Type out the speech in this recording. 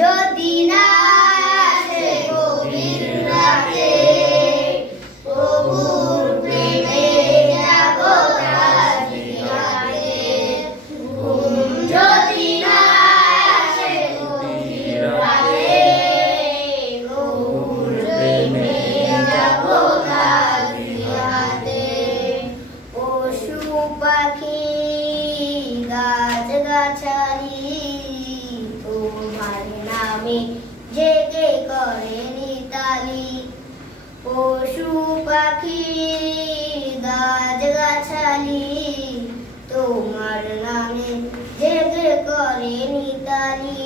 যদি না আসে গভীর রাতে, প্রভুর প্রেমে যাব রাতে। ঘুম যদি না আসে গভীর রাতে, প্রভুর প্রেমে যাব রাতে। পশু পাখি গাছ গাছালি তোমার নামে জেগে করে নিতালি। পশু পাখি গাছ গাছালি তোমার নামে জেগে করে নিতালি।